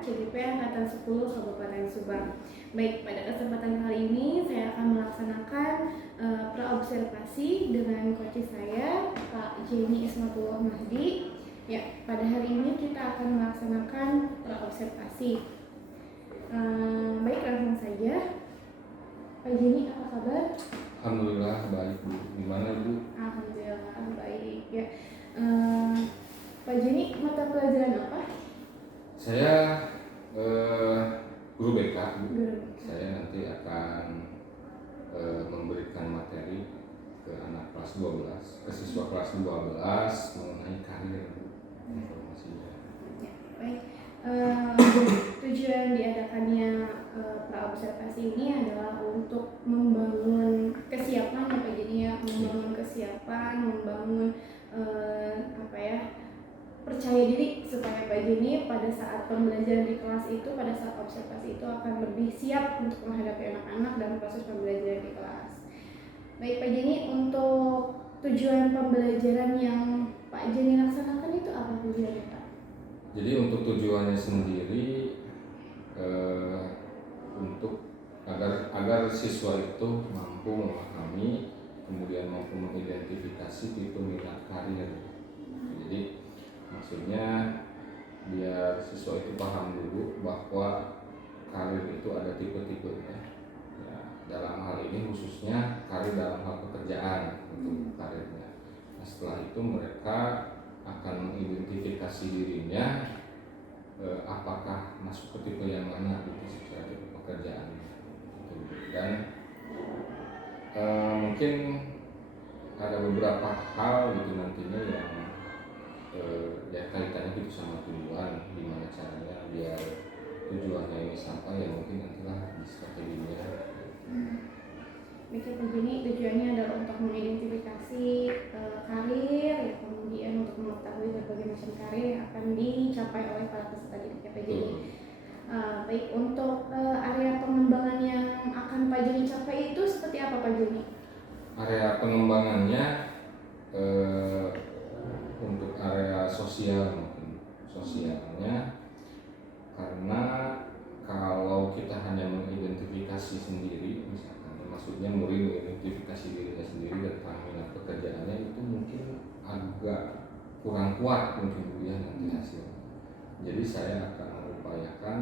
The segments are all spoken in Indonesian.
CDP Angkatan 10 Kabupaten Subang. Baik, pada kesempatan kali ini saya akan melaksanakan praobservasi dengan coach saya, Pak Jenny Ismatullah Mahdi. Ya, pada hari ini kita akan melaksanakan praobservasi. Baik, langsung saja. Pak Jenny, apa kabar? Alhamdulillah baik Bu. Gimana Ibu? Alhamdulillah baik ya. Pak Jenny, mata pelajaran apa? Saya guru BK Bu. Guru BK. Saya nanti akan memberikan materi ke anak kelas 12, ke siswa kelas 12 mengenai karir Bu. Informasinya. Ya, baik. Tujuan diadakannya praobservasi ini adalah untuk membangun kesiapan ya Pak Jenny ya, membangun kesiapan, membangun percaya diri supaya Pak Jenny pada saat pembelajaran di kelas itu, pada saat observasi itu akan lebih siap untuk menghadapi anak-anak dalam proses pembelajaran di kelas. Baik Pak Jenny, untuk tujuan pembelajaran yang Pak Jenny laksanakan itu apa tujuannya Pak? Jadi untuk tujuannya sendiri untuk agar siswa itu mampu memahami, kemudian mampu mengidentifikasi tipe minat karir. Jadi maksudnya biar siswa itu paham dulu bahwa karir itu ada tipe-tipenya. Ya, dalam hal ini khususnya karir dalam hal pekerjaan untuk karirnya. Nah, setelah itu mereka akan mengidentifikasi dirinya apakah masuk ke tipe yang mana gitu secara tipe pekerjaan gitu. Dan mungkin ada beberapa hal gitu nantinya yang ya kaitannya gitu sama tujuan, gimana caranya biar tujuannya ini sampai, ya mungkin nantilah di strateginya. Baik Pak Jenny, tujuannya adalah untuk mengidentifikasi karir, ya, kemudian untuk mengetahui berbagai macam karir yang akan dicapai oleh para peserta didik Pak Jenny. Baik, untuk area pengembangan yang akan Pak Jenny capai itu seperti apa Pak Jenny? Area pengembangannya untuk area sosial, mungkin sosialnya, karena kalau kita hanya mengidentifikasi sendiri, misalkan maksudnya murid mengidentifikasi dirinya sendiri tentang minat pekerjaannya, itu mungkin agak kurang kuat mungkin ya nanti hasilnya. Jadi saya akan mengupayakan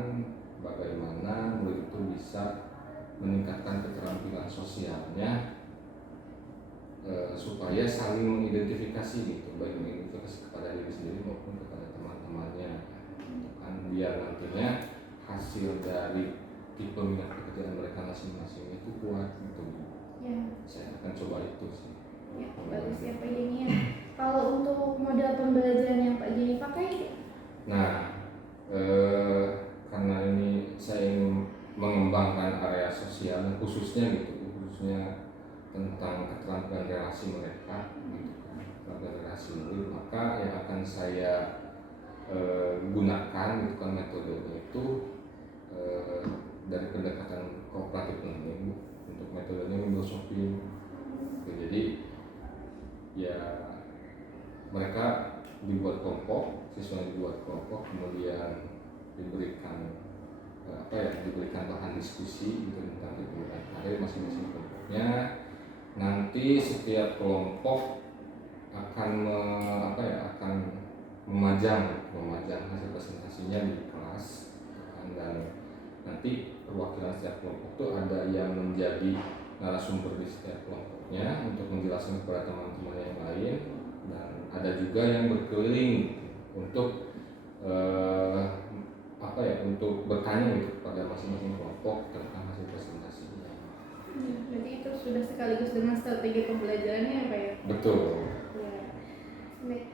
bagaimana murid itu bisa meningkatkan keterampilan sosialnya supaya saling mengidentifikasi gitu, baik mengidentifikasi kepada diri sendiri maupun kepada teman-temannya, kan biar nantinya hasil dari tipe minat pekerjaan mereka masing-masing itu kuat gitu. Ya. Saya akan coba itu sih. Ya, bagus ya Pak Jenny ya. Kalau untuk model pembelajaran yang Pak Jenny pakai? Nah, karena ini saya ingin mengembangkan area sosial khususnya tentang keterampilan relasi mereka gitu kan, keterampilan relasi murid, maka yang akan saya gunakan gitu kan metodenya itu dari pendekatan kooperatif learning. Untuk metodenya Windows Shopping. Jadi ya mereka dibuat kelompok, siswa dibuat kelompok, kemudian diberikan diberikan bahan diskusi gitu tentang kegiatan karir masing-masing kelompoknya. Nanti setiap kelompok akan akan memajang hasil presentasinya di kelas, dan nanti perwakilan setiap kelompok itu ada yang menjadi narasumber di setiap kelompoknya untuk menjelaskan kepada teman-teman yang lain, dan ada juga yang berkeliling untuk untuk bertanya gitu kepada masing-masing kelompok tentang hasil presentasinya. Berarti itu sudah sekaligus dengan strategi pembelajarannya ya Pak ya? Betul. Ya. Baik,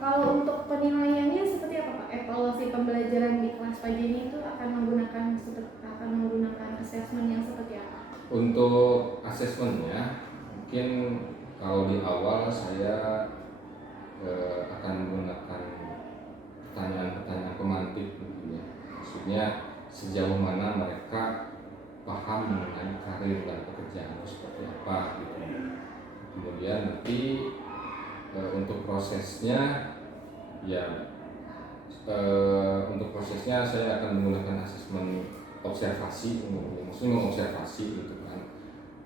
kalau untuk penilaiannya seperti apa Pak? Evaluasi pembelajaran di kelas Pak Jenny itu akan menggunakan assessment yang seperti apa? Untuk asesmennya mungkin kalau di awal saya akan menggunakan pertanyaan-pertanyaan pemantik mungkin ya. Maksudnya sejauh mana mereka paham mengenai karir dan pekerjaan itu seperti apa gitu. Kemudian nanti untuk prosesnya ya Untuk prosesnya saya akan menggunakan asesmen observasi, maksudnya mengobservasi gitu kan.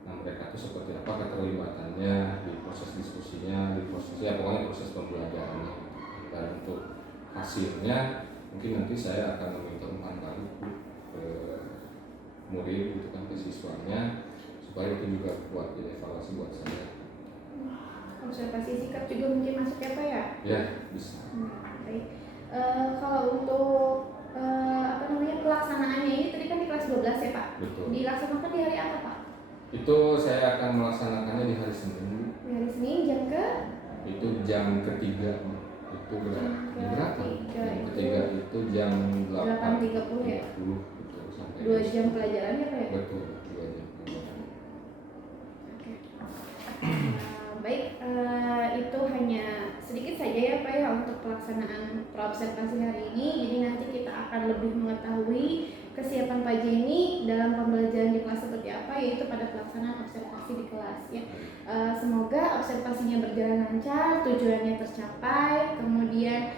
Nah mereka itu seperti apa keterlibatannya di proses diskusinya, di prosesnya, pokoknya proses pembelajarannya gitu. Dan untuk hasilnya mungkin nanti saya akan meminta umpan balik ke murid gitu kan, ke siswanya, supaya itu juga buat evaluasi buat saya. Observasi sikap juga mungkin masuk ya Pak ya? Ya bisa. Baik. Kalau untuk pelaksanaannya ini tadi kan di kelas 12 ya Pak? Betul. Dilaksanakan di hari apa Pak? Itu saya akan melaksanakannya di hari Senin. Di hari Senin jam ke? Itu jam ketiga. Itu berapa? Jam ketiga itu jam 8.30 ya? 30 gitu, sampai 2 jam pelajaran ya Pak ya? Betul, 2 jam pelajaran. Oke. Baik, itu hanya sedikit saja ya Pak ya untuk pelaksanaan praobservasi hari ini. Jadi nanti kita akan lebih mengetahui kesiapan Pak Jenny dalam pembelajaran di kelas seperti apa, yaitu pada pelaksanaan observasi di kelas ya. Semoga observasinya berjalan lancar, tujuannya tercapai, kemudian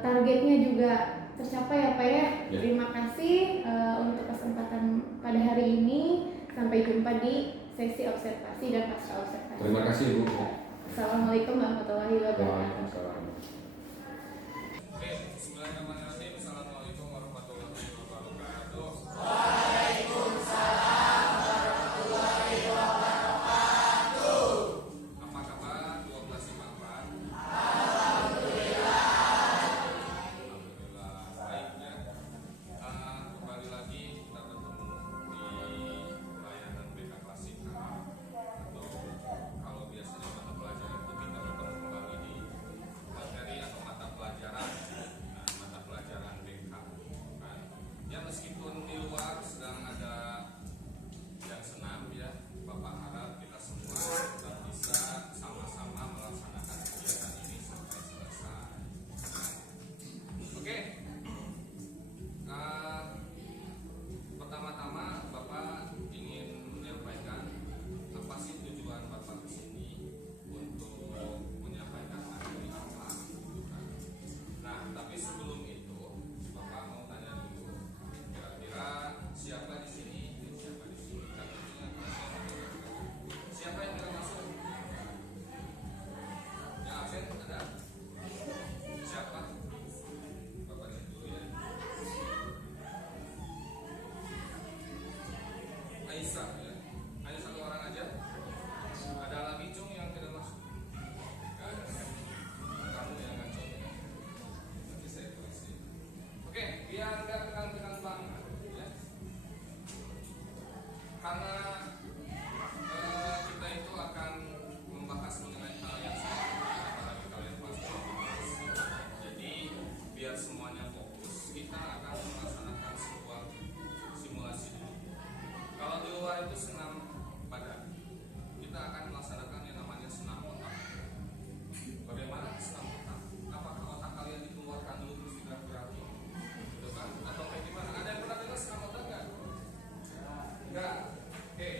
targetnya juga tercapai ya Pak ya. Terima kasih untuk kesempatan pada hari ini. Sampai jumpa di sesi observasi dan pasca observasi. Terima kasih Bu. Assalamualaikum warahmatullahi wabarakatuh. Waalaikumsalam. Oke, bismillahirrahmanirrahim. Assalamualaikum warahmatullahi wabarakatuh. Apa kabar 1254? Alhamdulillah baik ya. Kembali lagi kita bertemu di layanan BK Klasik atau kalau biasanya mata pelajaran itu kita bertemu kembali di materi atau mata pelajaran BK kan. Ya meskipun di luar sedang ada yang senam ya, Bapak harap kita semua tetap bisa sama-sama melaksanakan kegiatan ini sampai selesai. Oke. Pertama-tama Bapak ingin menyampaikan apa sih tujuan Bapak kesini untuk menyampaikan materi apa. Nah, tapi sebelum itu Bapak mau tanya dulu, kira-kira siapa di sini? Siapa di sini? Siapa yang tidak masuk? Yang absen ada? Siapa? Bapak lihat dulu ya. Aisyah ya. Hanya satu orang aja. Ada lagi cung yang tidak masuk. Gak ada. Kamu yang ngacung ya. Nanti saya tulisin. Oke, biar nggak tegang-tegang banget ya. Karena kita itu akan membahas mengenai hal yang sama, apalagi kalian pasti membahas. Jadi biar semuanya fokus, kita akan melaksanakan sebuah simulasi dulu. Kalau di luar itu senam badan, kita akan melaksanakan yang namanya senam otak. Bagaimana senam otak? Apakah otak kalian dikeluarkan dulu terus digerak-gerakin? Gitu kan? Atau kayak gimana? Ada yang pernah dengar senam otak nggak? Enggak. Oke.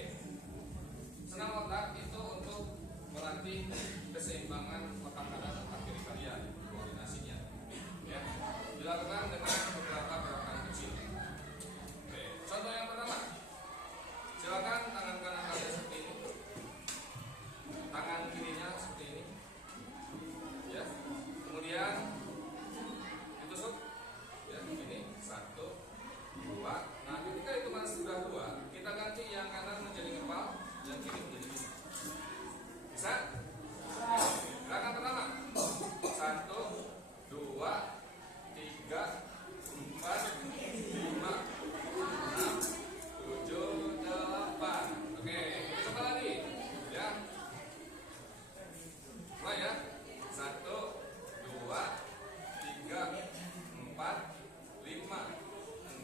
Senam otak itu untuk melatih keseimbangan otak kanan dan otak kiri kalian, koordinasinya. Ya. Dilakukan dengan beberapa gerakan kecil. Oke. Contoh yang pertama. Silakan tangan kanan kalian seperti ini, tangan kirinya seperti ini, ya. Kemudian ditusuk, ya begini, 1, 2. Nah, ketika itu sudah 2, kita ganti yang kanan menjadi ngepal, yang kiri menjadi gini. Bisa? Gerakan pertama, 1, 2, 3, 4, 5, 6, 7, 8. Oke, kita coba lagi ya. Mulai ya. 1, 2, 3, 4, 5,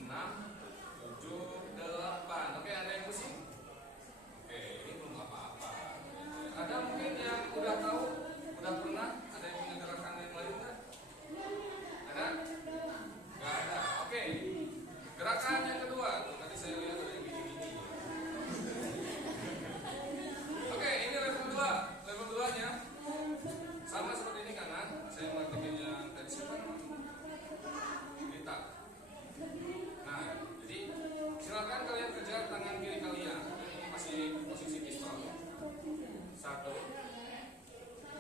6, 7, 8. Oke, ada yang pusing? Oke, ini belum apa-apa. Ada mungkin yang udah tahu, udah pernah? Ada yang punya gerakan yang lain nggak? Ada? Nggak ada. Oke. Gerakan yang kedua, tuh tadi saya lihat ada yang gini-gini. Oke, ini level 2. Level 2-nya sama seperti ini kanan. Saya melakukan yang tadi siapa namanya? 1, 2,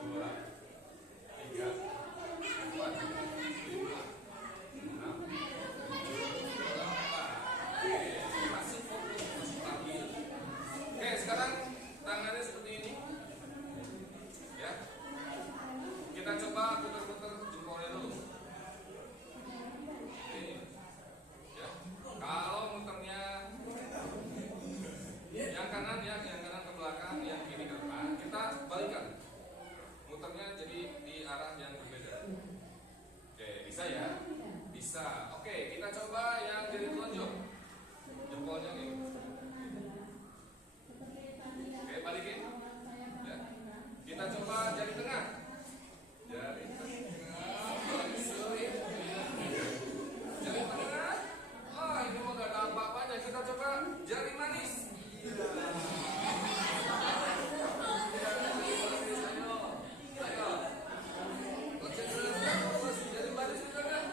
3, 4, 5, 6, 7, 8. Oke, masih fokus, masih stabil. Oke, sekarang tangannya seperti ini. Ya. Kita coba putar-putar jempolnya dulu. Ini. Ya. Kalau muternya yang kanan ya, yang kanan ke belakang, yang kiri ke depan, kita balikan. Muternya jadi di arah yang berbeda. Oke, bisa ya? Bisa. Oke, kita coba yang jari telunjuk. Jempolnya gini. Oke, balikin. Ya. Kita coba jari tengah. Jari tengah. Balikin. Jari tengah. Ah, ini mah gak ada apa-apanya. Kita coba jari manis. Ayo. Jari manis juga kan?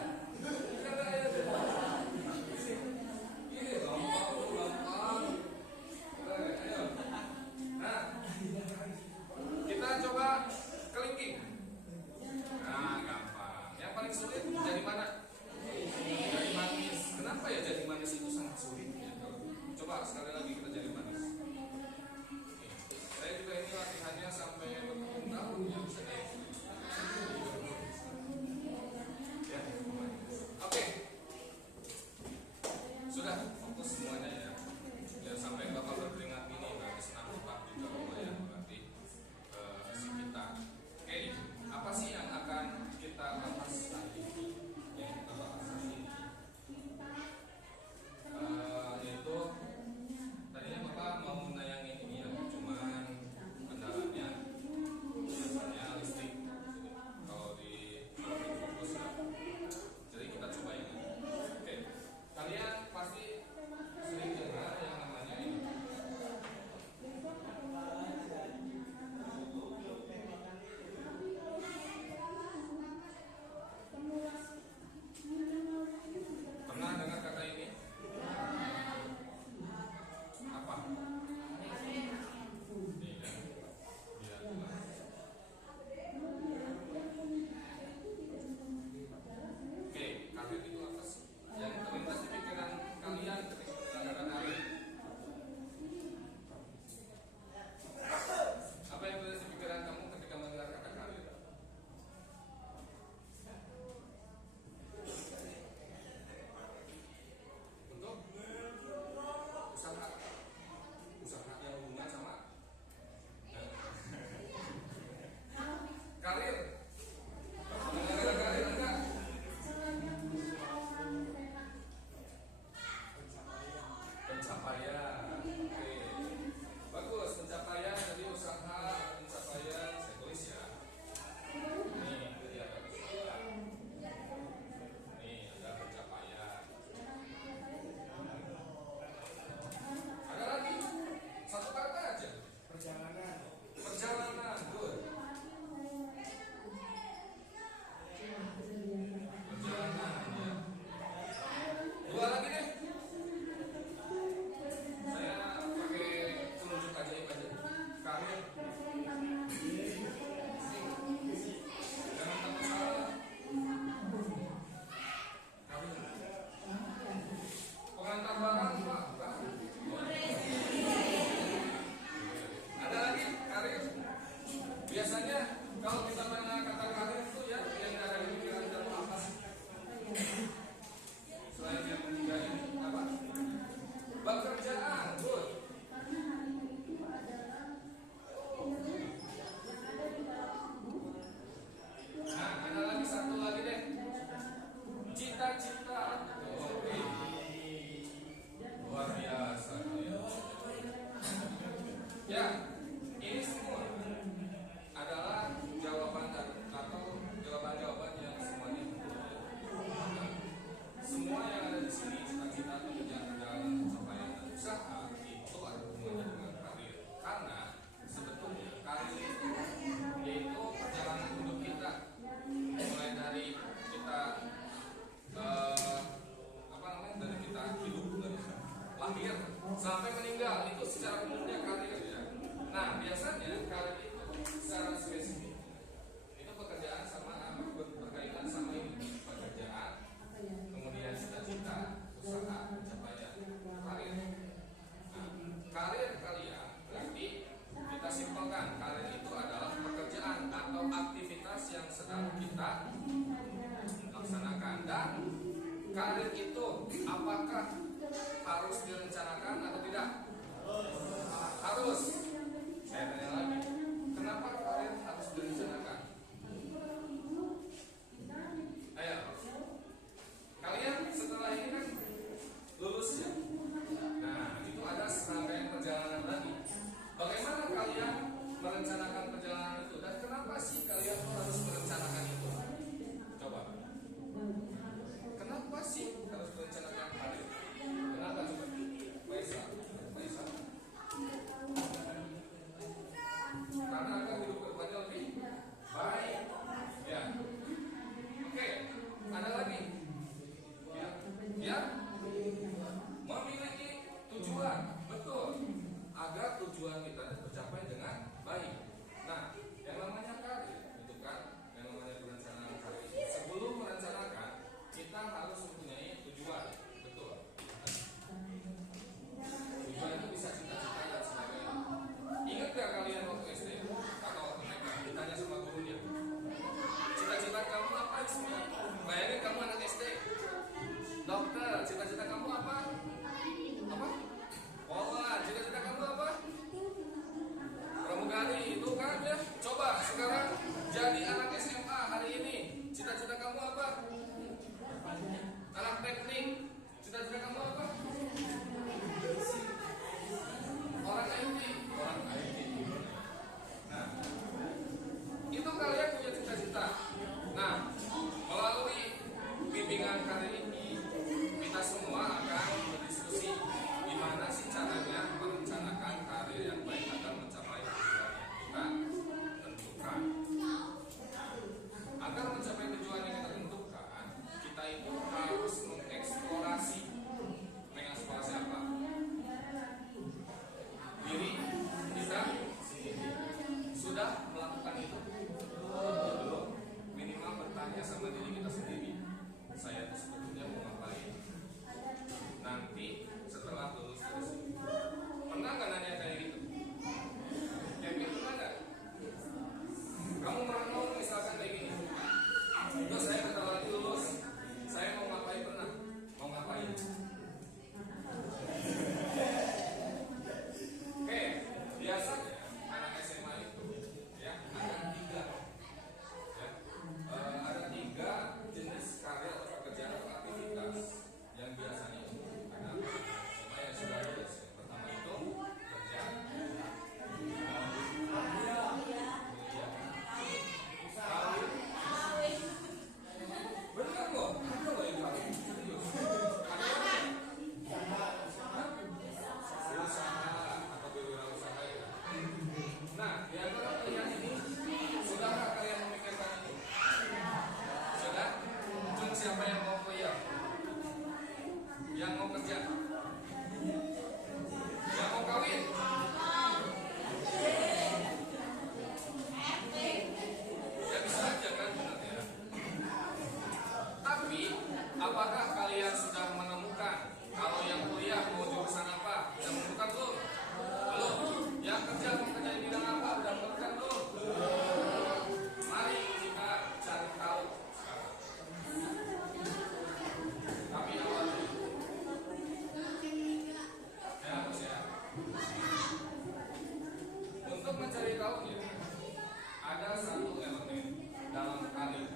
Ini gampang. Ayo. Nah, kita coba kelingking. Nah, gampang. Yang paling sulit jadi mana? Jadi manis. Kenapa ya jadi manis itu sangat sulit? Ya, coba sekali lagi kita jadi manis. Nih, saya juga ini latihannya sampai bertahun-tahun ya bisa deh. Ya, oke. Sudah fokus semuanya ya. Ya sampai bapak berkeringat ini berarti senang otak juga lumayan berarti si kita. Oke, apa sih yang akan kita bahas hari ini? Yang kita bahas hari ini yaitu tadinya bapak mau nayangin ini ya, cuman kendalanya biasanya listrik kalau di fokus ya. Jadi kita coba ini. Oke, kalian pasti sering dengar yang namanya ini. Pernah dengar kata ini? Apa? Tidak. Tidak. Oke, karir itu apa sih? Yang terlintas di pikiran kalian ketika mendengar karir? Apa yang terlintas di pikiran kamu ketika mendengar kata karir? Untuk usaha yang hubungan sama karir. Mendengar karir enggak? Pencapaian. Oke. Bagus, pencapaian jadi usaha pencapaian saya tulis ya. Ini dia ada usaha. Ini ada pencapaian. Ada lagi satu kata aja. Perjalanan. Perjalanan, good. Perjalanan ya. Dua lagi deh. Saya pakai penunjuk ajaib aja. Karir. Jangan takut salah. Karir. Pengantar barang Pak. Ada lagi karir. Biasanya kalau kita mendengar kata karir itu ya yang ada di pikiran kamu apa sih? Selain yang ketiga ini apa? Pekerjaan, good. Nah, ada lagi satu lagi deh. Cita-cita. Oke. Luar biasa. Ya, ini semua adalah jawaban atau jawaban-jawaban yang semuanya betul. Semua yang ada di sini cita-cita, pekerjaan, pencapaian dan usaha itu ada hubungannya dengan karir. Karena sebetulnya karir yaitu perjalanan hidup kita, mulai dari kita dari kita hidup dari lahir sampai meninggal itu secara umumnya karir ya. Nah biasanya karir itu harus direncanakan atau tidak? Harus. Saya tanya lagi, kenapa karir harus direncanakan? Ayo, kalian setelah ini kan lulus ya. Nah, itu ada serangkaian perjalanan lagi. Bagaimana kalian merencanakan perjalanan itu dan kenapa sih kalian harus merencanakan itu? Coba. Kenapa sih harus merencanakan karir? Kenapa coba? Maisa. Karena akan hidup ke depannya lebih baik. Ya. Oke, ada lagi. Ya. Memiliki tujuan, betul. Agar tujuan kita tercapai dengan baik. Nah, yang namanya karir itu kan, yang namanya perencanaan karir. Sebelum merencanakan, kita harus mempunyai tujuan, betul. Tujuan itu bisa cita-cita dan sebagainya. Ingat gak kalian waktu SD atau waktu TK ditanya sama gurunya, cita-cita kamu apa ismi? Bayangin kamu anak SD, dokter, cita-cita kamu apa? Apa? Pola, cita-cita kamu apa? Pramugari, itu kan ya. Coba sekarang jadi anak SMA hari ini, cita-cita kamu apa? Anak teknik, cita-cita kamu apa? Orang IT. Nah, itu kalian punya cita-cita. Nah, melalui bimbingan kali ini, kita semua akan berdiskusi gimana sih caranya merencanakan karir yang baik agar mencapai tujuan yang kita tentukan. Agar mencapai tujuan yang kita tentukan, kita itu harus mengeksplorasi. Mengeksplorasi apa? Diri kita sendiri. Sudah melakukan itu? Belum. Minimal bertanya sama diri kita sendiri. Saya itu sebetulnya mau ngapain? Nanti setelah lulus dari sini. Pernah nggak nanya kayak gitu? Kayak gitu pernah nggak? Kamu mau misalkan kayak gini. Terus saya bentar lagi lulus. Saya mau ngapain pernah? Mau ngapain? Oke, biasanya anak SMA itu ya ada tiga. Ya, ada tiga jenis karya atau pekerjaan atau aktivitas yang biasanya ada sama yang sudah lulus. Yang pertama itu kerja, benar kok, ada loh yang kawin. Serius. Ada yang usaha atau berwirausaha ya. Nah, di antara kalian ini sudahkah kalian memikirkan itu? Sudah? Cuma siapa yang mau kuliah? Yang mau kerja? Yang mau kawin? Ya bisa aja kan benar ya. Tapi apakah kalian sudah menemukan kalau yang kuliah mau jurusan apa? Sudah menemukan belum? Belum. Yang kerja mau kerja di bidang apa? Sudah menemukan belum? Mari kita cari tahu sekarang. Tapi awal dulu. Ya, Bos ya. Untuk mencari tahunya, ada satu elemen dalam karir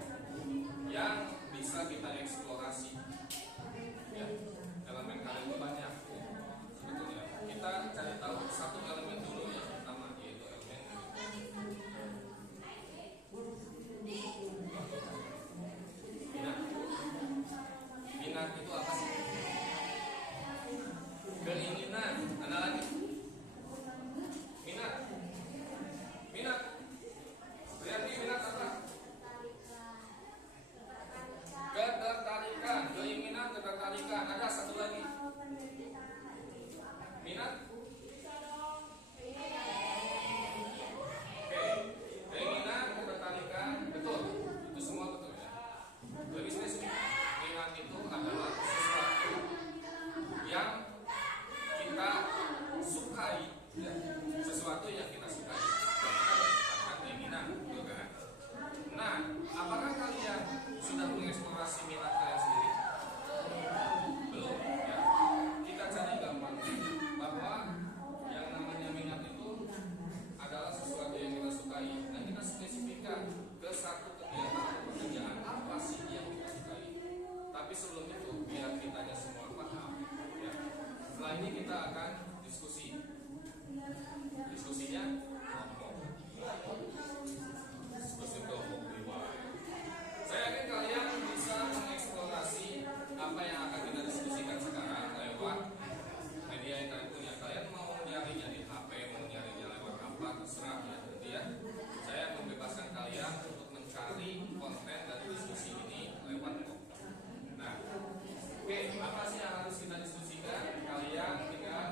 yang bisa kita eksplorasi. Ya, elemen karir itu banyak. Sebetulnya kita cari tahu satu elemen dulu yang pertama, yaitu elemen minat. Minat itu apa sih? Keinginan. Ada lagi? Minat. Berarti minat apa? Ketertarikan. Keinginan, ketertarikan. Ada satu lagi. Minat. Oke. Keinginan, ketertarikan. Betul. Itu semua betul ya. Lebih spesifik. Minat itu adalah sesuatu yang kita sukai, ya. Sesuatu yang kita sukai. Kita keinginan, betul kan? Nah, apakah kalian sudah mengeksplorasi minat kalian sendiri? Belum, ya. Kita cari ini kita akan diskusi. Diskusinya kelompok. Diskusi kelompok 5. Saya yakin kalian bisa mengeksplorasi apa yang akan kita diskusikan sekarang lewat media yang kalian punya. Kalian mau nyarinya di HP, mau nyarinya lewat apa, terserah ya. Nanti ya, saya membebaskan kalian untuk mencari konten dari diskusi ini lewat komputer. Nah, oke, apa sih yang harus kita diskusikan? Kalian tinggal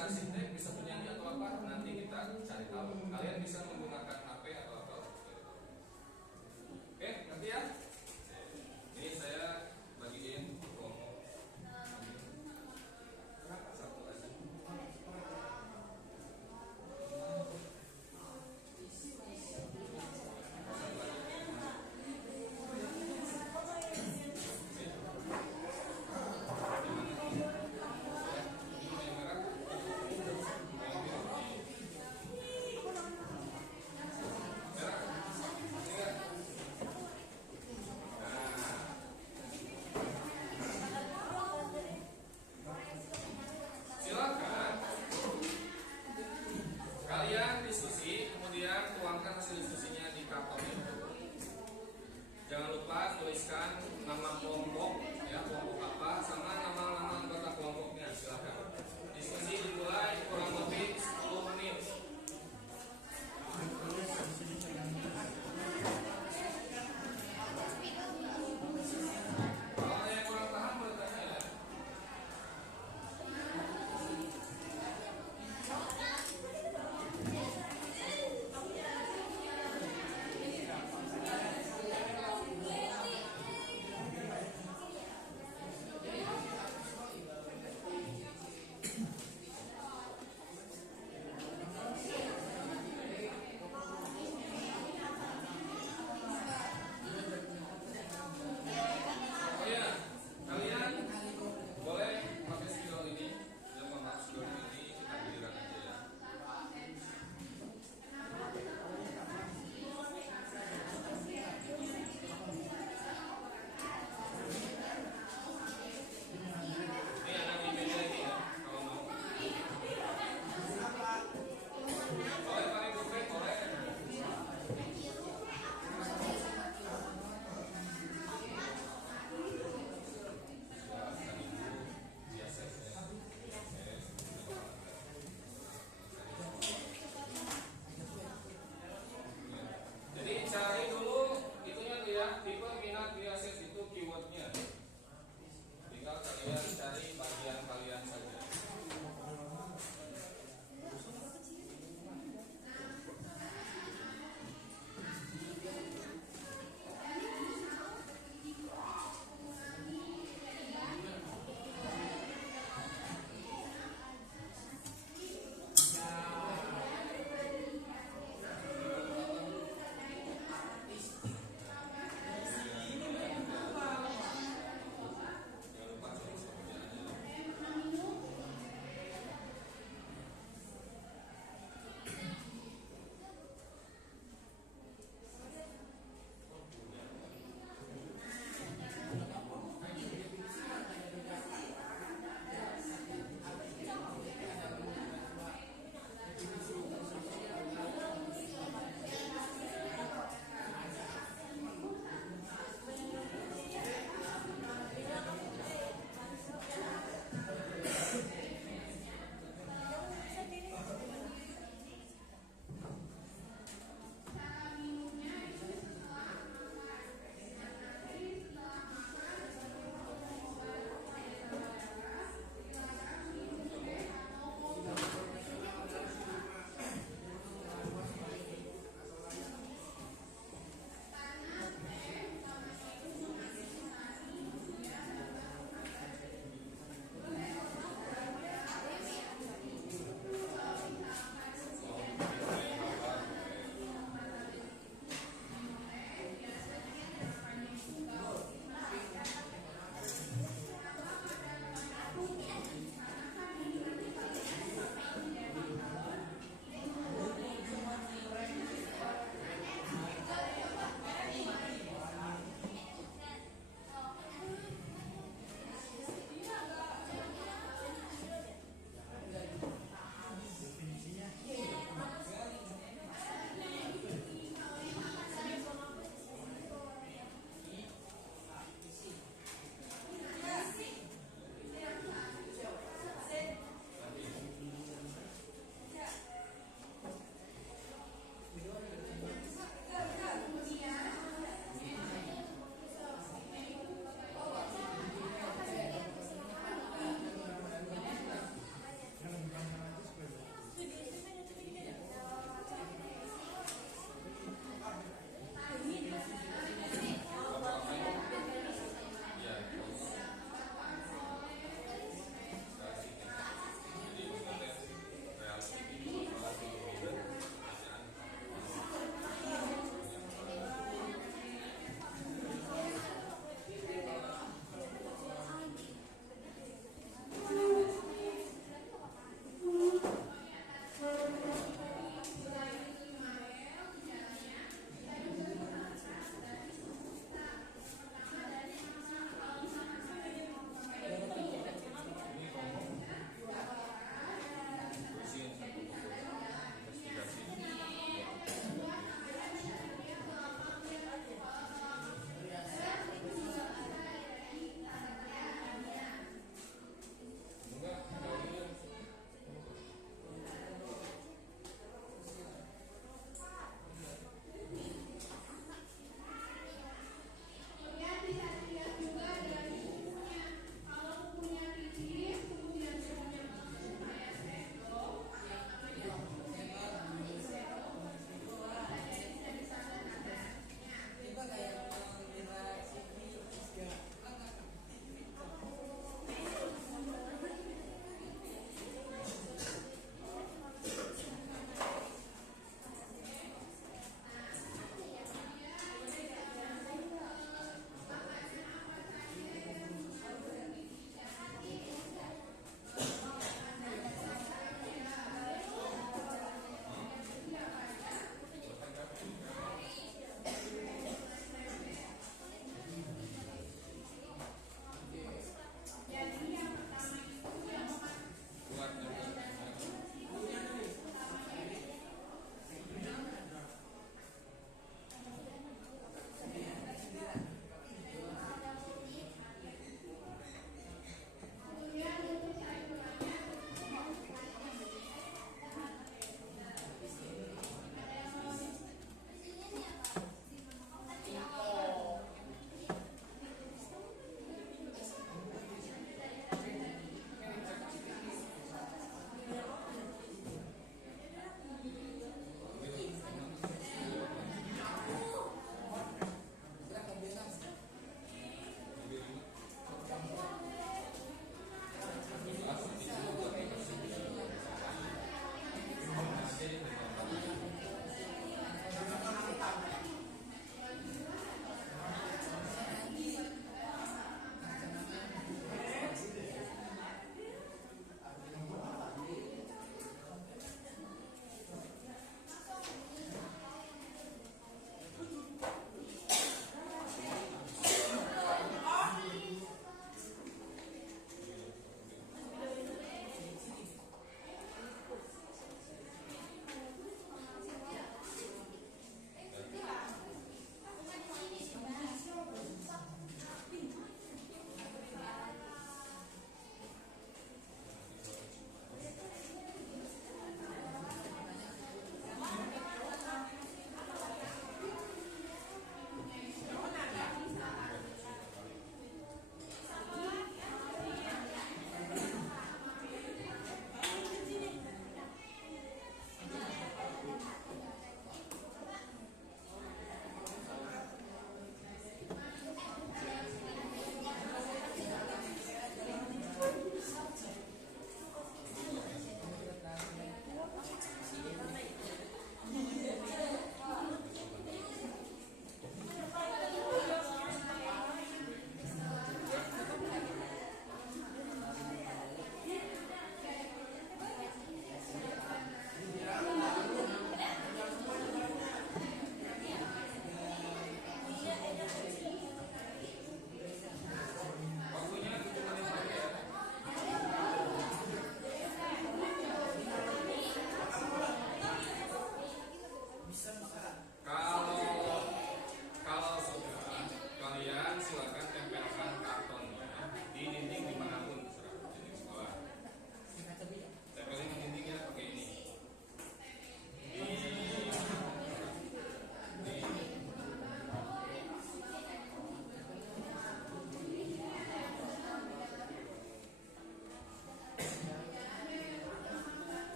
bisa arsitek, bisa penyanyi atau apa, nanti kita cari tahu. Kalian bisa menggunakan HP atau apa. Oke, nanti ya. Ini saya bagiin promo. Satu aja. Silakan kalian diskusi, kemudian tuangkan hasil diskusinya di karton itu. Jangan lupa tuliskan nama kelompok, ya kelompok apa, sama nama-nama anggota kelompoknya. Silakan. Diskusi dimulai kurang lebih 10 menit. Kalau ada yang kurang paham boleh tanya ya.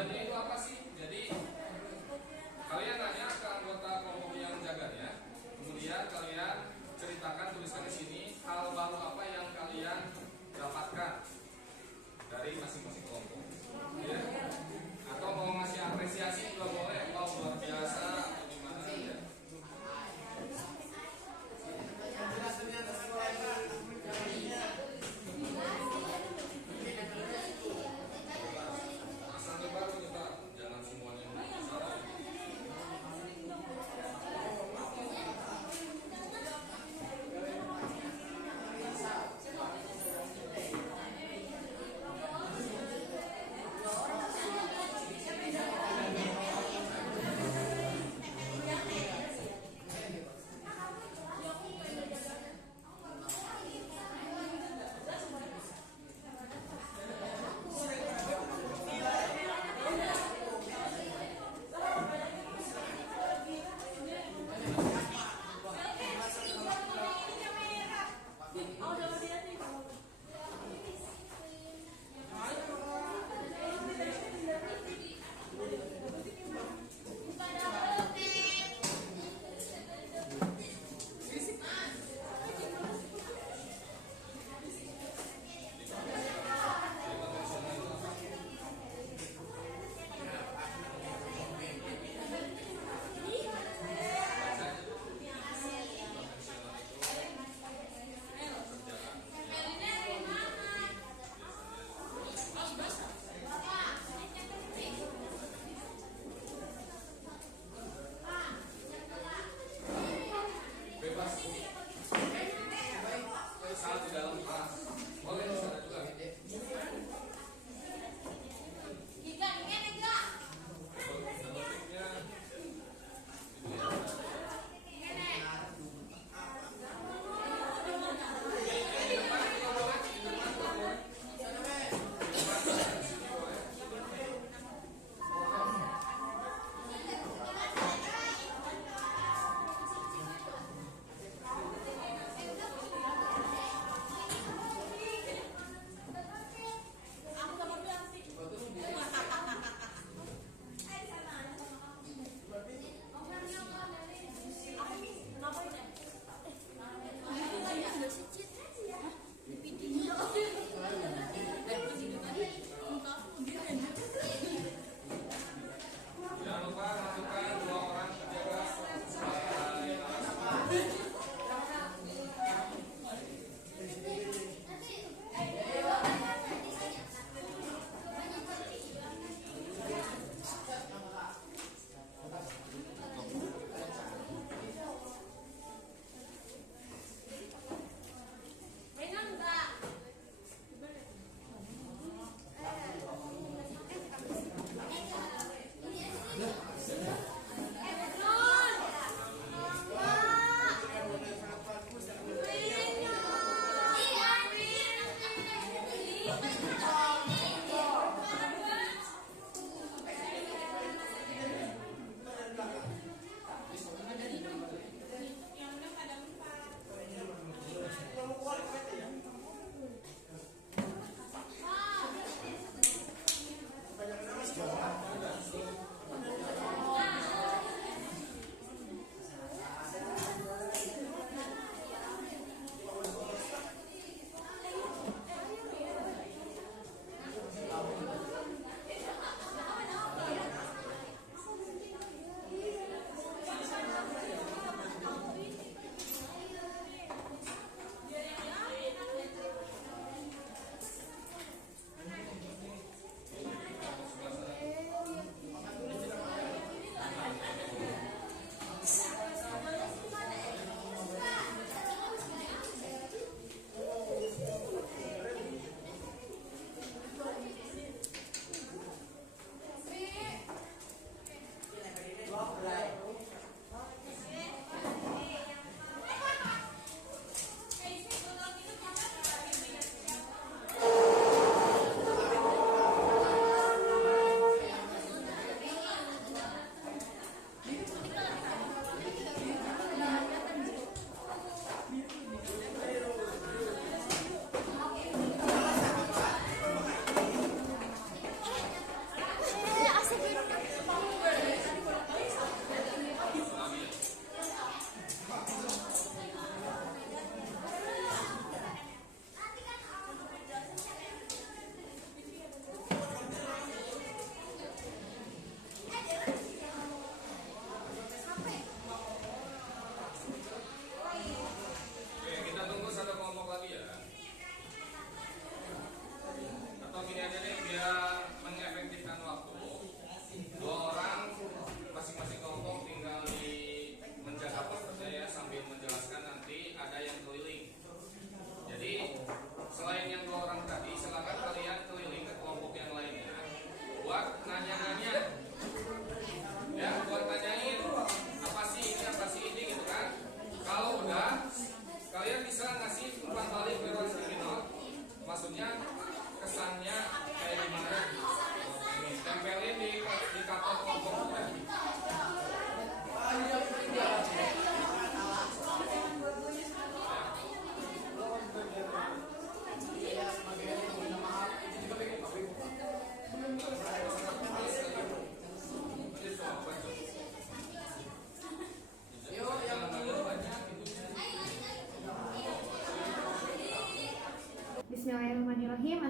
jagannya itu apa sih? Jadi kalian nanya ke anggota kelompok yang jaganya, kemudian kalian ceritakan, tuliskan di sini hal baru apa yang kalian dapatkan dari masing-masing kelompok. Ya. Atau mau ngasih apresiasi juga boleh, wow luar biasa atau gimana ya. Asal baru kita, jangan semuanya salah.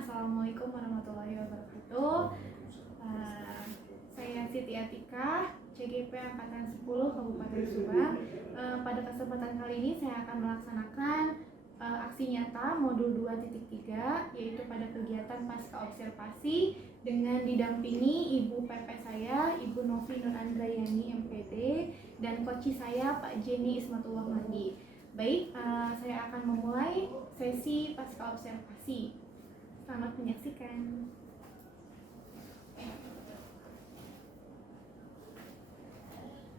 Assalamualaikum warahmatullahi wabarakatuh. Saya Siti Atika, CGP Angkatan 10 Kabupaten Subang. Pada kesempatan kali ini saya akan melaksanakan aksi nyata modul 2.3, yaitu pada kegiatan pasca observasi dengan didampingi Ibu PP saya, Ibu Novi Nur Andrayani MPD, dan coach saya Pak Jenny Ismatullah Mahdi. Baik, saya akan memulai sesi pasca observasi. Selamat menyaksikan.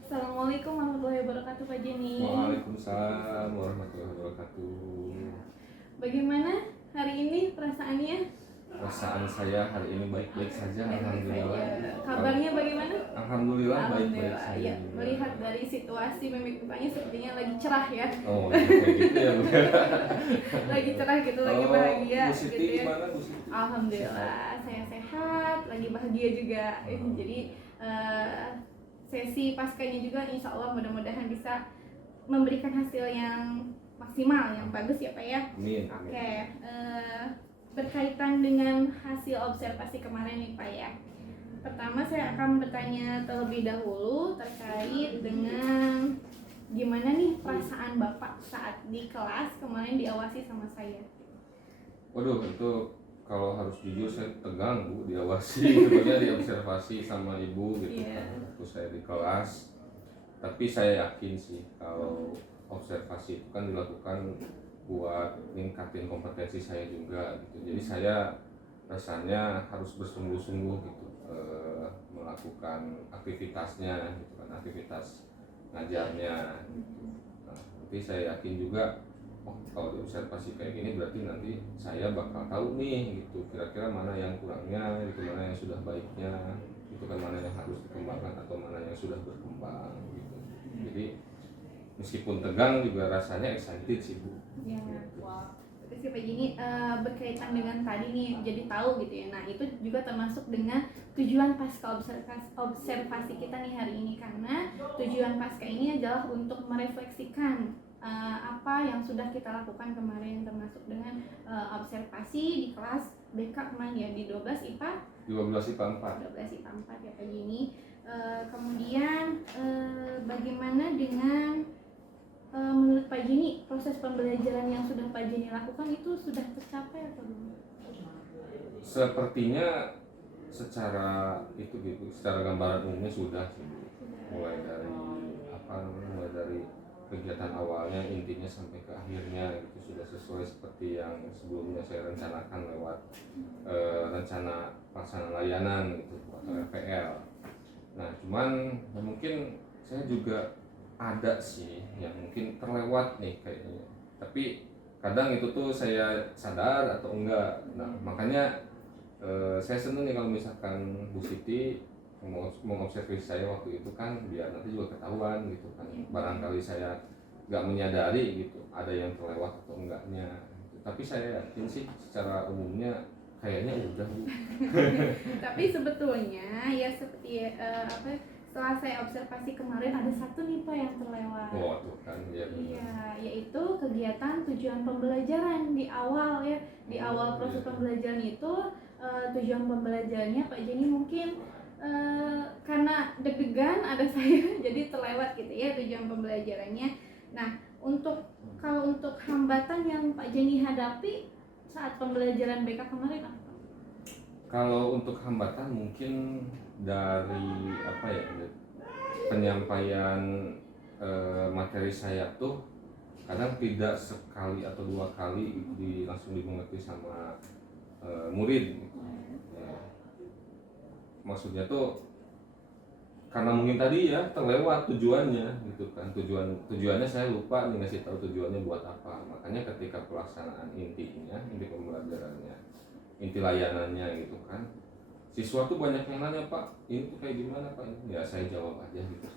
Assalamualaikum warahmatullahi wabarakatuh, Pak Jenny. Waalaikumsalam warahmatullahi wabarakatuh. Bagaimana hari ini perasaannya? Perasaan saya hari ini baik-baik saja, alhamdulillah. Kabarnya bagaimana? Alhamdulillah baik-baik Alhamdulillah. saja. Ya, melihat dari situasi mimik mukanya sepertinya lagi cerah ya. Oh, kayak gitu ya. Bu. Lagi cerah gitu, lagi bahagia Bu Siti gitu ya. gimana, Bu Siti? Alhamdulillah, saya sehat, lagi bahagia juga. Jadi sesi paskanya juga insya Allah mudah-mudahan bisa memberikan hasil yang maksimal, yang bagus ya Pak ya. Amin. Oke, berkaitan dengan hasil observasi kemarin nih Pak ya. Pertama saya akan bertanya terlebih dahulu terkait dengan gimana nih perasaan Bapak saat di kelas kemarin diawasi sama saya. Waduh, itu kalau harus jujur saya tegang Bu, diawasi sebenarnya diobservasi sama Ibu gitu Iya. kan. Waktu saya di kelas. Tapi saya yakin sih kalau observasi itu kan dilakukan buat ningkatin kompetensi saya juga gitu. Jadi saya rasanya harus bersungguh-sungguh gitu melakukan aktivitasnya gitu kan, aktivitas ngajarnya gitu. Nah, nanti saya yakin juga kalau diobservasi kayak gini berarti nanti saya bakal tahu nih gitu kira-kira mana yang kurangnya gitu, mana yang sudah baiknya gitu kan, mana yang harus dikembangkan atau mana yang sudah berkembang gitu. Jadi meskipun tegang juga rasanya excited sih Bu. Ya, wow. Terus Pak Jenny berkaitan dengan tadi nih, jadi tahu gitu ya. Nah itu juga termasuk dengan tujuan pasca observasi kita nih hari ini, karena tujuan pasca ini adalah untuk merefleksikan apa yang sudah kita lakukan kemarin, termasuk dengan observasi di kelas BK kemarin ya, di 12 IPA 12 IPA 4. 12 IPA 4 ya Pak Jenny. Kemudian bagaimana dengan menurut Pak Jenny proses pembelajaran yang sudah Pak Jenny lakukan itu sudah tercapai atau belum? Sepertinya secara itu gitu, secara gambaran umumnya sudah sih Bu. Mulai dari kegiatan awalnya intinya sampai ke akhirnya itu sudah sesuai seperti yang sebelumnya saya rencanakan lewat rencana pelaksanaan layanan gitu atau RPL. Nah cuman ya mungkin saya juga ada sih yang mungkin terlewat nih kayaknya, tapi kadang itu tuh saya sadar atau enggak. Nah makanya saya seneng nih kalau misalkan Bu Siti mengobservasi saya waktu itu kan, biar nanti juga ketahuan gitu kan, barangkali saya nggak menyadari gitu ada yang terlewat atau enggaknya, tapi saya yakin sih secara umumnya kayaknya udah Bu. Tapi sebetulnya ya seperti setelah saya observasi kemarin ada satu nih Pak yang terlewat. Oh tuh kan ya. Iya, yaitu kegiatan tujuan pembelajaran di awal ya. Di awal proses pembelajaran itu tujuan pembelajarannya Pak Jenny mungkin karena deg-degan ada saya jadi terlewat gitu ya tujuan pembelajarannya. Nah, kalau untuk hambatan yang Pak Jenny hadapi saat pembelajaran BK kemarin apa? Kalau untuk hambatan mungkin dari penyampaian materi saya tuh kadang tidak sekali atau dua kali langsung dimengerti sama murid gitu. Ya. Maksudnya tuh karena mungkin tadi ya terlewat tujuannya gitu kan, tujuannya saya lupa nih ngasih tahu tujuannya buat apa. Makanya ketika pelaksanaan inti pembelajarannya, inti layanannya gitu kan, siswa tuh banyak yang nanya, Pak ini tuh kayak gimana Pak, ya saya jawab aja gitu.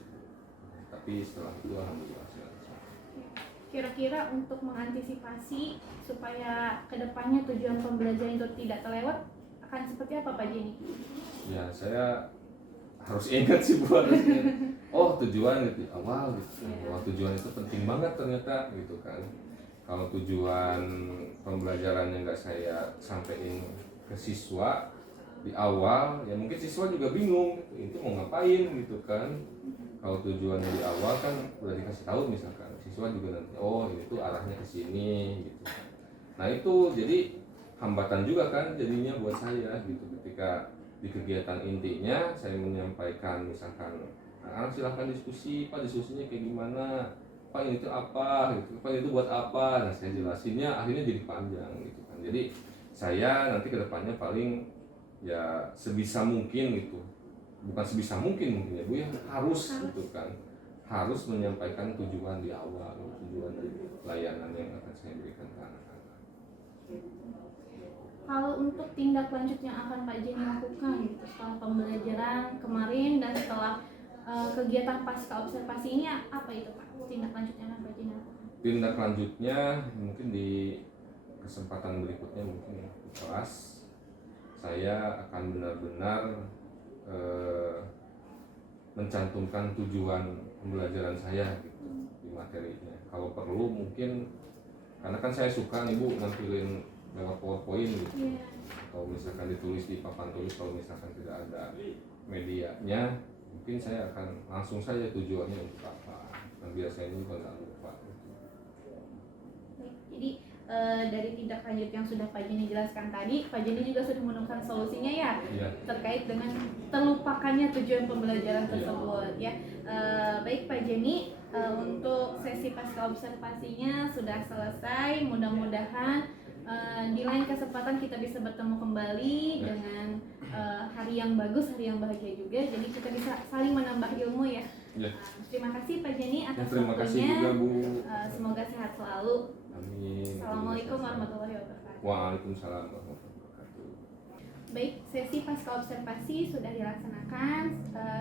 Tapi setelah itu alhamdulillah selesai. Kira-kira untuk mengantisipasi supaya kedepannya tujuan pembelajaran itu tidak terlewat akan seperti apa Pak Jenny? Ya saya harus ingat sih Bu, harusnya oh tujuan gitu awal gitu. Wah tujuan itu penting banget ternyata gitu kan. Kalau tujuan pembelajarannya nggak saya sampein ke siswa di awal, ya mungkin siswa juga bingung gitu, itu mau ngapain gitu kan. Kalau tujuannya di awal kan udah dikasih tahu misalkan, siswa juga nanti oh ini tuh arahnya ke sini gitu. Nah itu jadi hambatan juga kan jadinya buat saya gitu, ketika di kegiatan intinya saya menyampaikan misalkan silahkan diskusi, Pak diskusinya kayak gimana, Pak ini tuh apa gitu, Pak itu buat apa. Nah saya jelasinnya akhirnya jadi panjang gitu kan. Jadi saya nanti kedepannya paling ya sebisa mungkin gitu, bukan sebisa mungkin ya Bu ya, harus gitu kan, harus menyampaikan tujuan di awal, tujuan dari layanan yang akan saya berikan ke anak-anak. Kalau untuk tindak lanjut yang akan Pak Jenny lakukan gitu setelah pembelajaran kemarin dan setelah kegiatan pasca observasi ini apa itu Pak? Tindak lanjut yang akan Pak Jenny lakukan? Tindak lanjutnya mungkin di kesempatan berikutnya, mungkin di kelas saya akan benar-benar mencantumkan tujuan pembelajaran saya gitu di materinya. Kalau perlu mungkin, karena kan saya suka nih Bu nampilin lewat PowerPoint gitu, atau misalkan ditulis di papan tulis kalau misalkan tidak ada medianya, mungkin saya akan langsung saja tujuannya untuk apa, dan biasanya juga nggak lupa gitu. Jadi dari tindak lanjut yang sudah Pak Jenny jelaskan tadi, Pak Jenny juga sudah menemukan solusinya ya, terkait dengan terlupakannya tujuan pembelajaran tersebut ya. Baik Pak Jenny, untuk sesi pasca observasinya sudah selesai. Mudah-mudahan di lain kesempatan kita bisa bertemu kembali dengan hari yang bagus, hari yang bahagia juga. Jadi kita bisa saling menambah ilmu ya. Terima kasih Pak Jenny atas Terima kasih waktunya. juga Bu. Semoga sehat selalu. Amin. Assalamualaikum warahmatullahi wabarakatuh. Waalaikumsalam warahmatullahi wabarakatuh. Baik, sesi pasca observasi sudah dilaksanakan.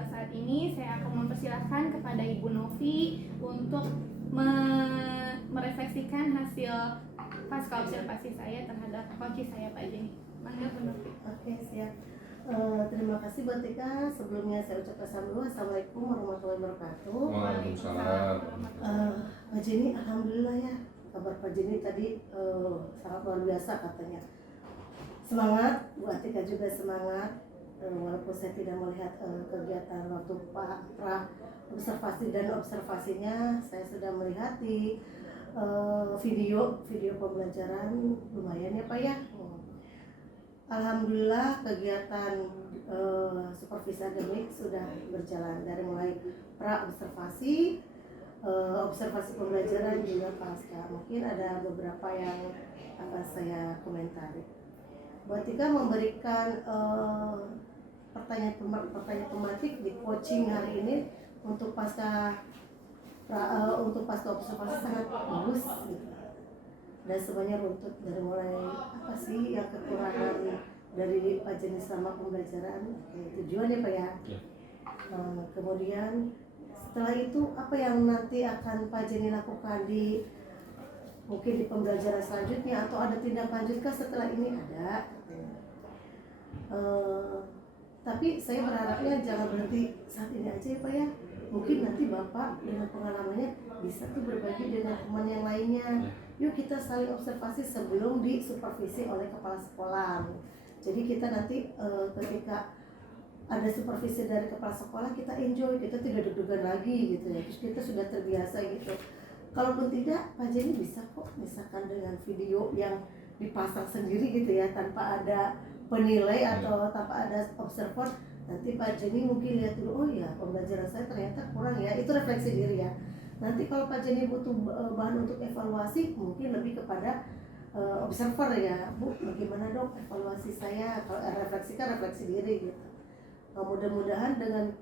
Saat ini saya akan mempersilahkan kepada Ibu Novi untuk merefleksikan hasil pasca observasi saya terhadap coach saya Pak Jenny. Mangga Bu Novi. Oke, siap. Terima kasih buat Tika. Sebelumnya saya ucapkan salam. Assalamualaikum warahmatullahi wabarakatuh. Waalaikumsalam. Pak Jenny, alhamdulillah ya. Kabar Pak Jenny tadi sangat luar biasa katanya. Semangat, Bu Atika juga semangat. Walaupun saya tidak melihat kegiatan waktu pra observasi dan observasinya, saya sudah melihat di video pembelajaran, lumayan ya Pak ya. Alhamdulillah kegiatan supervisi akademik sudah berjalan dari mulai pra observasi, observasi pembelajaran juga pasca. Mungkin ada beberapa yang akan saya komentari. Mbak Tika memberikan pertanyaan tematik di coaching hari ini untuk pasca observasi sangat bagus gitu. Dan semuanya runtut dari mulai apa sih yang kekurangan dari Pak Jenny selama pembelajaran, tujuannya Pak ya. Kemudian setelah itu apa yang nanti akan Pak Jenny lakukan mungkin di pembelajaran selanjutnya, atau ada tindak lanjutkah setelah ini? Ada. Tapi saya berharapnya jangan berhenti saat ini aja ya Pak ya. Mungkin nanti Bapak dengan pengalamannya bisa tuh berbagi dengan teman yang lainnya. Yuk kita saling observasi sebelum disupervisi oleh kepala sekolah. Jadi kita nanti ketika ada supervisi dari kepala sekolah, kita enjoy, kita tidak deg-degan lagi gitu ya. Terus kita sudah terbiasa gitu. Kalaupun tidak, Pak Jenny bisa kok misalkan dengan video yang dipasang sendiri gitu ya, tanpa ada penilai atau tanpa ada observer. Nanti Pak Jenny mungkin lihat dulu, oh ya pembelajaran saya ternyata kurang ya, itu refleksi diri ya. Nanti kalau Pak Jenny butuh bahan untuk evaluasi, mungkin lebih kepada observer ya, Bu, bagaimana dong evaluasi saya, kalau refleksi diri gitu. Nah, mudah-mudahan dengan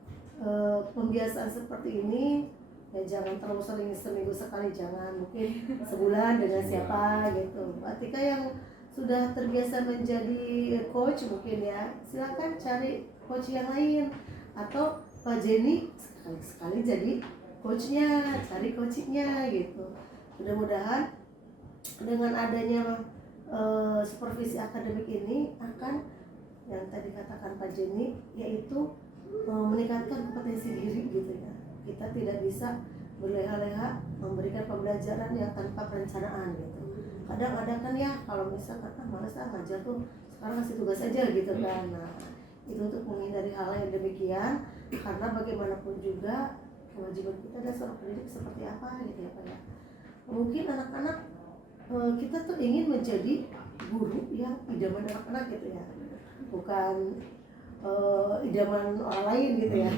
pembiasaan seperti ini, ya jangan terlalu sering, seminggu sekali jangan, mungkin sebulan dengan siapa gitu. Mbak Tika yang sudah terbiasa menjadi coach mungkin ya, silakan cari coach yang lain, atau Pak Jenny sekali-sekali jadi coachnya, cari coachingnya gitu. Mudah-mudahan dengan adanya supervisi akademik ini akan yang tadi katakan Pak Jenny, yaitu meningkatkan kompetensi diri gitu ya. Kita tidak bisa berleha-leha memberikan pembelajaran yang tanpa perencanaan gitu. Kadang ada kan ya, kalau misalkan malas ngajar tuh sekarang kasih tugas aja gitu kan. Nah itu untuk menghindari hal yang demikian, karena bagaimanapun juga kewajiban kita dan seorang pendidik seperti apa gitu ya Pak ya. Mungkin anak-anak kita tuh ingin menjadi guru yang idaman anak-anak gitu ya, bukan idaman orang lain gitu ya.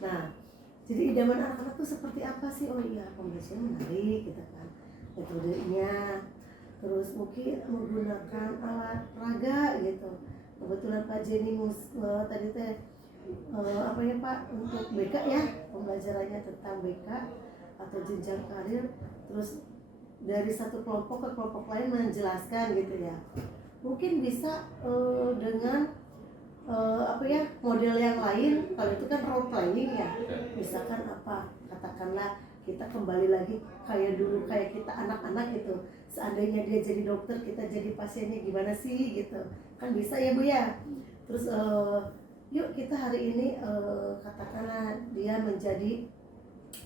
Nah jadi idaman anak-anak tuh seperti apa sih? Oh iya, pembelajaran menarik gitu kan, metodenya, terus mungkin menggunakan alat peraga gitu. Kebetulan Pak Jenny tadi teh apa ya Pak, untuk BK ya, pembelajarannya tentang BK atau jenjang karir, terus dari satu kelompok ke kelompok lain menjelaskan gitu ya. Mungkin bisa dengan apa ya, model yang lain. Kalau itu kan role playing ya, misalkan apa, katakanlah kita kembali lagi kayak dulu, kayak kita anak-anak gitu, seandainya dia jadi dokter, kita jadi pasiennya gimana sih gitu kan, bisa ya Bu ya. Terus yuk kita hari ini katakanlah dia menjadi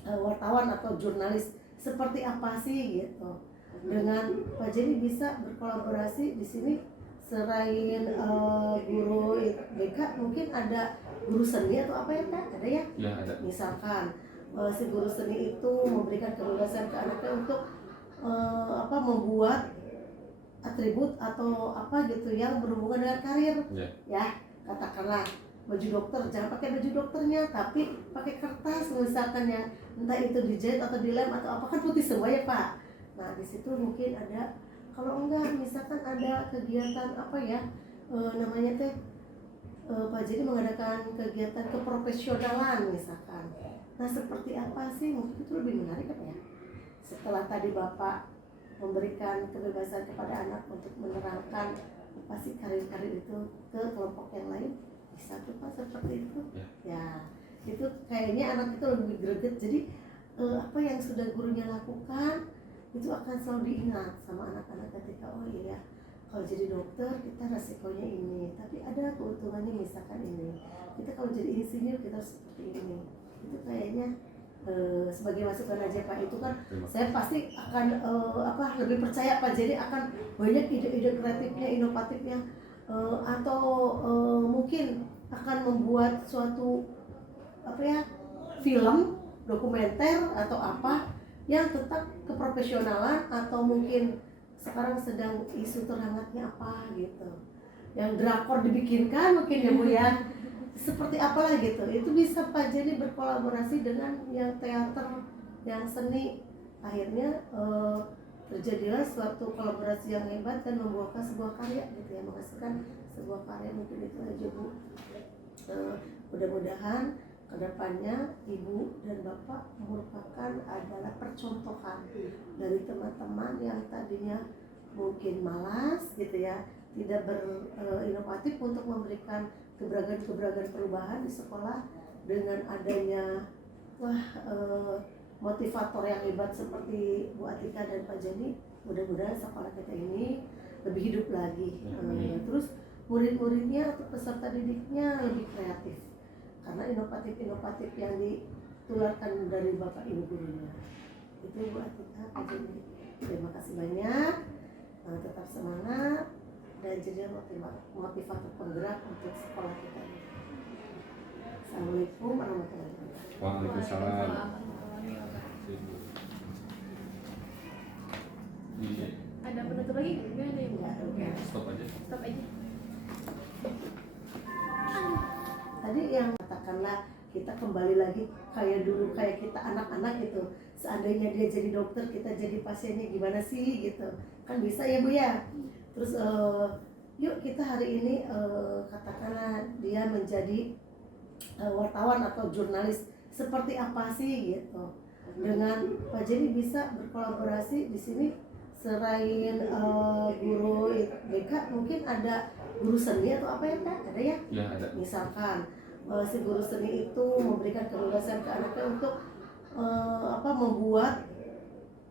wartawan atau jurnalis, seperti apa sih gitu. Dengan Pak Jenny bisa berkolaborasi di sini. Selain guru BK, mungkin ada guru seni atau apa ya Pak? Ada ya? Ya ada. Misalkan si guru seni itu memberikan kebebasan ke anaknya untuk apa, membuat atribut atau apa gitu yang berhubungan dengan karir. Ya, katakanlah baju dokter, jangan pakai baju dokternya, tapi pakai kertas misalkan yang entah itu dijahit atau dilem atau apa, kan putih semua ya Pak. Nah di situ mungkin ada. Kalau enggak, misalkan ada kegiatan apa ya, namanya teh Pak Jenny mengadakan kegiatan keprofesionalan misalkan. Nah seperti apa sih, mungkin itu lebih menarik apa ya. Setelah tadi Bapak memberikan kebebasan kepada anak untuk menerangkan apa sih karir-karir itu ke kelompok yang lain, bisa tuh Pak seperti itu. Ya itu kayaknya anak itu lebih greget. Jadi apa yang sudah gurunya lakukan itu akan selalu diingat sama anak-anak ketika, oh iya kalau jadi dokter kita resikonya ini, tapi ada keuntungannya misalkan ini. Kita kalau jadi insinyur kita harus seperti ini. Itu kayaknya sebagai masukan aja Pak. Itu kan saya pasti akan lebih percaya Pak Jenny akan banyak ide-ide kreatifnya, inovatifnya, atau mungkin akan membuat suatu apa ya, film dokumenter atau apa yang tentang keprofesionalan, atau mungkin sekarang sedang isu terhangatnya apa gitu, yang drakor dibikinkan mungkin ya Bu ya, seperti apalah gitu. Itu bisa Pak Jenny berkolaborasi dengan yang teater, yang seni, akhirnya terjadilah suatu kolaborasi yang hebat dan membuahkan sebuah karya gitu ya, menghasilkan sebuah karya. Mungkin itu aja Bu. Mudah-mudahan kedepannya Ibu dan Bapak merupakan adalah percontohan dari teman-teman yang tadinya mungkin malas gitu ya, tidak berinovatif untuk memberikan keberagaman perubahan di sekolah. Dengan adanya motivator yang hebat seperti Bu Atika dan Pak Jenny, mudah-mudahan sekolah kita ini lebih hidup lagi. Terus murid-muridnya atau peserta didiknya lebih kreatif, karena inovatif yang ditularkan dari Bapak Ibu gurunya. Itu Bu Atika, Pak Jenny. Terima kasih banyak. Tetap semangat dan jadi motivator penggerak untuk sekolah kita ini. Assalamualaikum warahmatullahi wabarakatuh. Waalaikumsalam. Ada penutup lagi? Gak ada ya? Stop aja. Stop aja. Tadi yang katakanlah kita kembali lagi kayak dulu, kayak kita anak-anak gitu, seandainya dia jadi dokter, kita jadi pasiennya gimana sih gitu kan, bisa ya Bu ya. Terus yuk kita hari ini katakanlah dia menjadi wartawan atau jurnalis, seperti apa sih gitu. Dengan Pak Jenny bisa berkolaborasi di sini. Selain guru BK, mungkin ada guru seni atau apa ya Pak? Ada ya? Ya ada. Misalkan si guru seni itu memberikan kebebasan ke anaknya untuk apa, membuat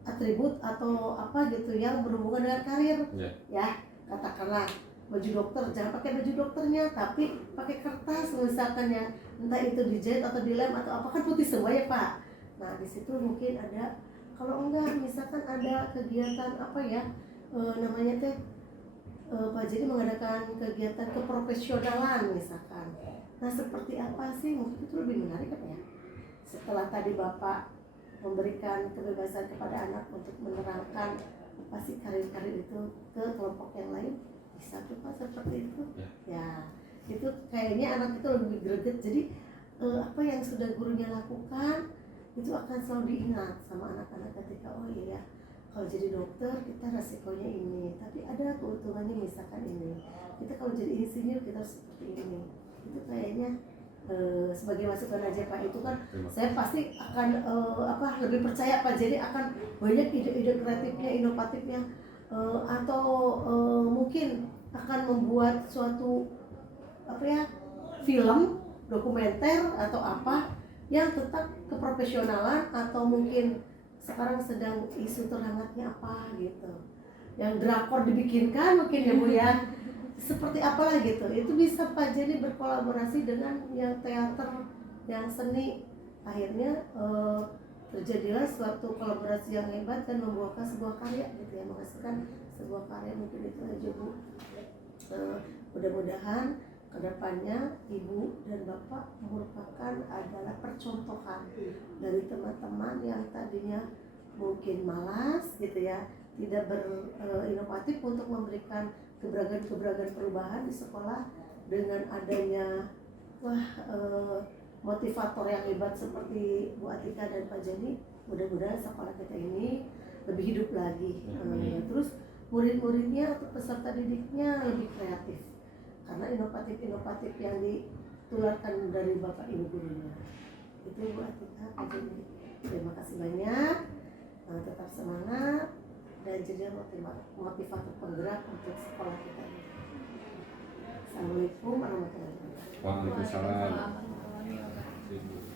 atribut atau apa gitu yang berhubungan dengan karir. Ya, katakanlah baju dokter, jangan pakai baju dokternya, tapi pakai kertas misalkan yang entah itu dijahit atau dilem atau apa, kan putih semua ya Pak. Nah di situ mungkin ada. Kalau enggak, misalkan ada kegiatan apa ya, namanya teh Pak Jenny mengadakan kegiatan keprofesionalan misalkan. Nah seperti apa sih, mungkin itu lebih menarik kan ya. Setelah tadi Bapak memberikan kebebasan kepada anak untuk menerangkan apa sih karir-karir itu ke kelompok yang lain, bisa tuh Pak seperti itu. Ya itu kayaknya anak itu lebih greget. Jadi apa yang sudah gurunya lakukan itu akan selalu diingat sama anak-anak ketika oh iya kalau jadi dokter kita resikonya ini, tapi ada keuntungannya misalkan ini. Kita kalau jadi insinyur kita harus seperti ini. Itu kayaknya sebagai masukan aja Pak, itu kan saya pasti akan lebih percaya Pak jadi akan banyak ide-ide kreatifnya, inovatifnya, atau mungkin akan membuat suatu film dokumenter atau apa yang tetap keprofesionalan, atau mungkin sekarang sedang isu terhangatnya apa gitu, yang drakor dibikinkan mungkin ya Bu ya, seperti apalah gitu. Itu bisa Pak Jenny berkolaborasi dengan yang teater, yang seni, akhirnya terjadilah suatu kolaborasi yang hebat dan membuahkan sebuah karya gitu ya, menghasilkan sebuah karya. Mungkin itu aja Bu. Mudah-mudahan kedepannya Ibu dan Bapak merupakan adalah percontohan dari teman-teman yang tadinya mungkin malas gitu ya, tidak berinovatif untuk memberikan keberagaman perubahan di sekolah. Dengan adanya motivator yang hebat seperti Bu Atika dan Pak Jenny, mudah-mudahan sekolah kita ini lebih hidup lagi. Terus murid-muridnya atau peserta didiknya lebih kreatif karena inovatif yang ditularkan dari Bapak Ibu gurunya. Itu Bu Atika, Pak Jenny. Terima kasih banyak. Tetap semangat dan jadi motivator penggerak untuk sekolah kita ini. Assalamualaikum warahmatullahi wabarakatuh. Waalaikumsalam. Waalaikumsalam warahmatullahi wabarakatuh.